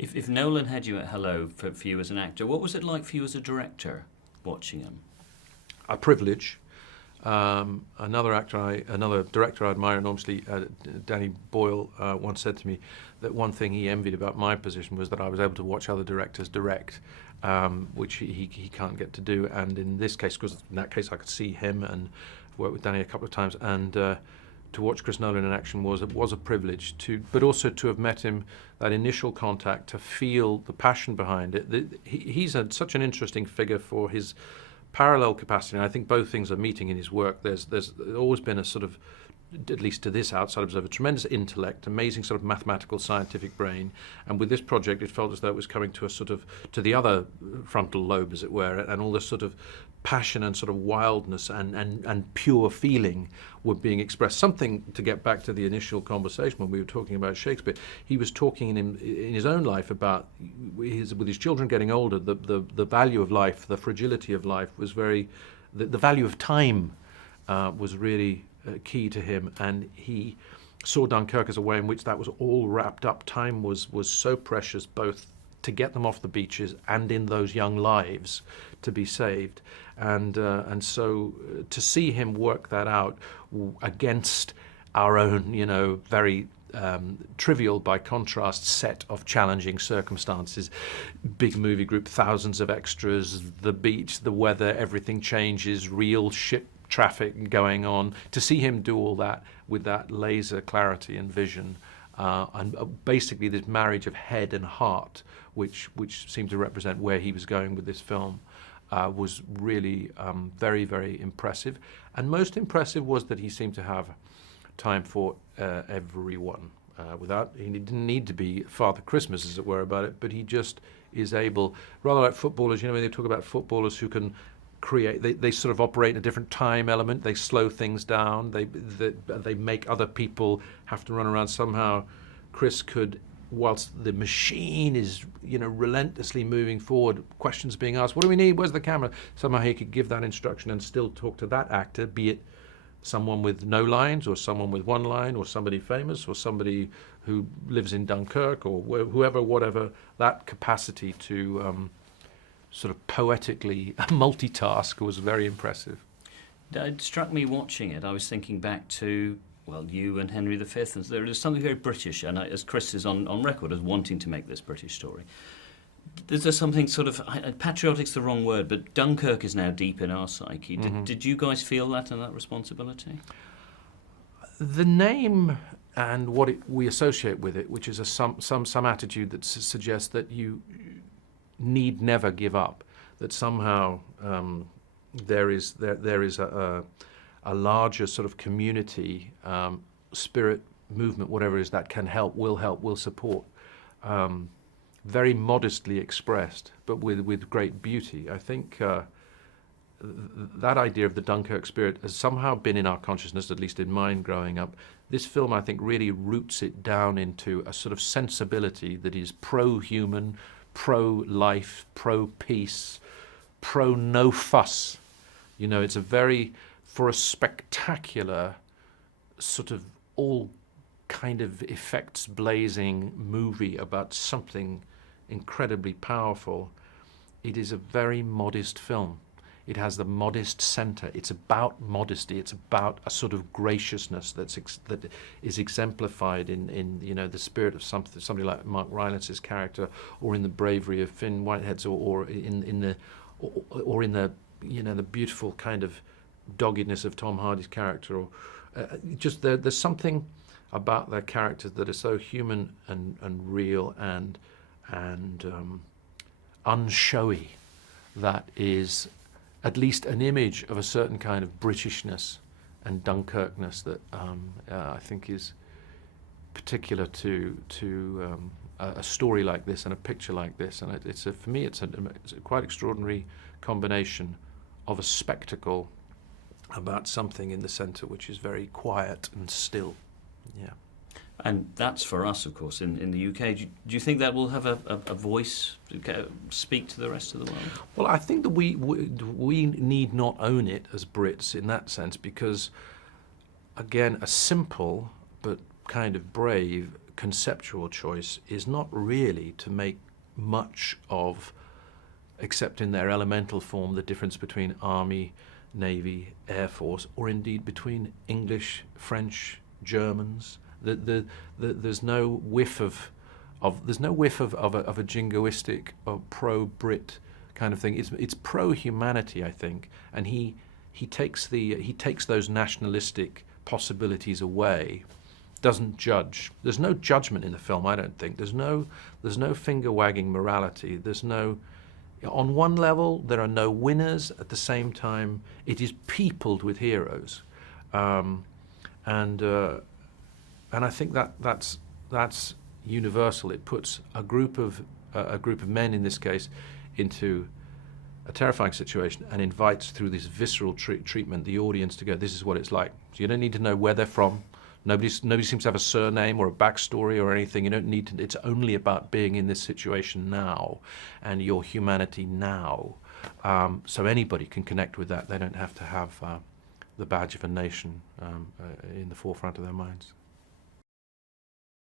If Nolan had you at hello for you as an actor, what was it like for you as a director watching him? A privilege. Another director I admire enormously, Danny Boyle, once said to me that one thing he envied about my position was that I was able to watch other directors direct, which he can't get to do. And in this case, because in that case I could see him and work with Danny a couple of times, and to watch Chris Nolan in action was a privilege. But also to have met him, that initial contact, to feel the passion behind it. He's such an interesting figure for his parallel capacity, and I think both things are meeting in his work. There's always been a sort of, at least to this outside observer, tremendous intellect, amazing sort of mathematical scientific brain, and with this project it felt as though it was coming to a sort of, to the other frontal lobe, as it were, and all this sort of passion and sort of wildness and pure feeling were being expressed. Something, to get back to the initial conversation when we were talking about Shakespeare, he was talking in his own life about with his children getting older, the value of life, the fragility of life was the value of time was really key to him, and he saw Dunkirk as a way in which that was all wrapped up. Time was so precious, both to get them off the beaches and in those young lives to be saved, and so to see him work that out against our own, very trivial by contrast set of challenging circumstances, big movie group, thousands of extras, the beach, the weather, everything changes, real ship traffic going on, to see him do all that with that laser clarity and vision, and basically this marriage of head and heart, which seemed to represent where he was going with this film, was really very, very impressive. And most impressive was that he seemed to have time for everyone. He didn't need to be Father Christmas, as it were, about it, but he just is able, rather like footballers, when they talk about footballers who can create, they sort of operate in a different time element, they slow things down, they make other people have to run around. Somehow Chris could, whilst the machine is relentlessly moving forward, questions being asked, what do we need, where's the camera, somehow he could give that instruction and still talk to that actor, be it someone with no lines or someone with one line or somebody famous or somebody who lives in Dunkirk or whoever, whatever. That capacity to sort of poetically multitask was very impressive. It struck me watching it. I was thinking back to, you and Henry V, and there is something very British, and as Chris is on record as wanting to make this British story. There's something sort of, patriotic's the wrong word, but Dunkirk is now deep in our psyche. Did you guys feel that and that responsibility? The name and what we associate with it, which is some attitude that suggests that you need never give up, that somehow there is a larger sort of community, spirit, movement, whatever it is, that can help, will support, very modestly expressed, but with great beauty. I think that idea of the Dunkirk spirit has somehow been in our consciousness, at least in mine growing up. This film, I think, really roots it down into a sort of sensibility that is pro-human, pro-life, pro-peace, pro-no fuss. It's for a spectacular sort of all kind of effects blazing movie about something incredibly powerful, it is a very modest film. It has the modest center. It's about modesty. It's about a sort of graciousness that is exemplified in the spirit of somebody like Mark Rylance's character, or in the bravery of Fionn Whitehead's, or in the the beautiful kind of doggedness of Tom Hardy's character, or just there's something about their characters that are so human and real and unshowy, that is at least an image of a certain kind of Britishness and Dunkirkness that I think is particular to a story like this and a picture like this. And for me, it's a quite extraordinary combination of a spectacle about something in the centre which is very quiet and still. Yeah. And that's for us, of course, in the UK. Do you think that will have a voice to speak to the rest of the world? Well, I think that we need not own it as Brits in that sense, because, again, a simple but kind of brave conceptual choice is not really to make much of, except in their elemental form, the difference between army, navy, air force, or indeed between English, French, Germans. There's no whiff of a jingoistic or pro-Brit kind of thing. It's pro-humanity, I think, and he takes those nationalistic possibilities away. Doesn't judge. There's no judgment in the film, I don't think. There's no finger-wagging morality. There's no. On one level, there are no winners. At the same time, it is peopled with heroes, and I think that's universal. It puts a group of men, in this case, into a terrifying situation and invites, through this visceral treatment, the audience to go, this is what it's like. So you don't need to know where they're from. Nobody seems to have a surname or a backstory or anything. You don't need to. It's only about being in this situation now and your humanity now. So anybody can connect with that. They don't have to have the badge of a nation in the forefront of their minds.